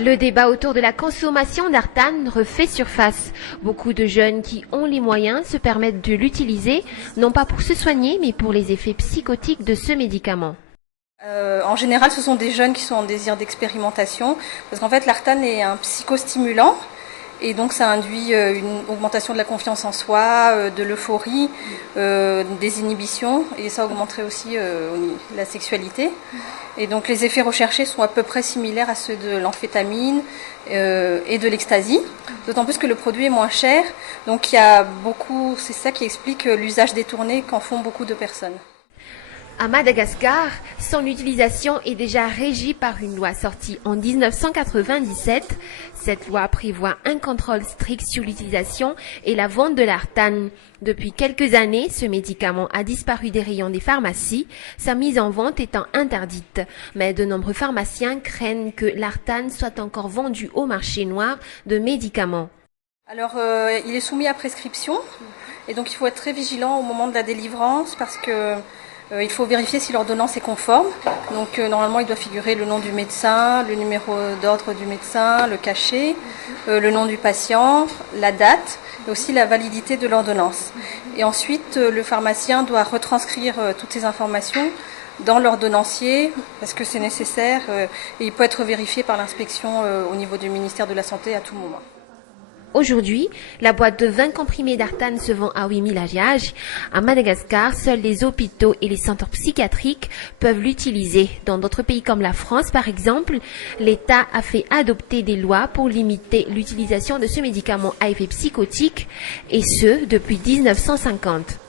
Le débat autour de la consommation d'Artane refait surface. Beaucoup de jeunes qui ont les moyens se permettent de l'utiliser, non pas pour se soigner, mais pour les effets psychotiques de ce médicament. En général, ce sont des jeunes qui sont en désir d'expérimentation, parce qu'en fait, l'Artane est un psychostimulant, et donc ça induit une augmentation de la confiance en soi, de l'euphorie, des inhibitions, et ça augmenterait aussi la sexualité. Et donc les effets recherchés sont à peu près similaires à ceux de l'amphétamine et de l'ecstasy, d'autant plus que le produit est moins cher, donc il y a beaucoup, c'est ça qui explique l'usage détourné qu'en font beaucoup de personnes. À Madagascar, son utilisation est déjà régie par une loi sortie en 1997. Cette loi prévoit un contrôle strict sur l'utilisation et la vente de l'Artane. Depuis quelques années, ce médicament a disparu des rayons des pharmacies, sa mise en vente étant interdite. Mais de nombreux pharmaciens craignent que l'Artane soit encore vendu au marché noir de médicaments. Alors, il est soumis à prescription, et donc il faut être très vigilant au moment de la délivrance parce que il faut vérifier si l'ordonnance est conforme. Donc normalement il doit figurer le nom du médecin, le numéro d'ordre du médecin, le cachet, le nom du patient, la date et aussi la validité de l'ordonnance. Et ensuite le pharmacien doit retranscrire toutes ces informations dans l'ordonnancier parce que c'est nécessaire et il peut être vérifié par l'inspection au niveau du ministère de la Santé à tout moment. Aujourd'hui, la boîte de 20 comprimés d'Artane se vend à 8 000 ariages. À Madagascar, seuls les hôpitaux et les centres psychiatriques peuvent l'utiliser. Dans d'autres pays comme la France, par exemple, l'État a fait adopter des lois pour limiter l'utilisation de ce médicament à effet psychotique, et ce, depuis 1950.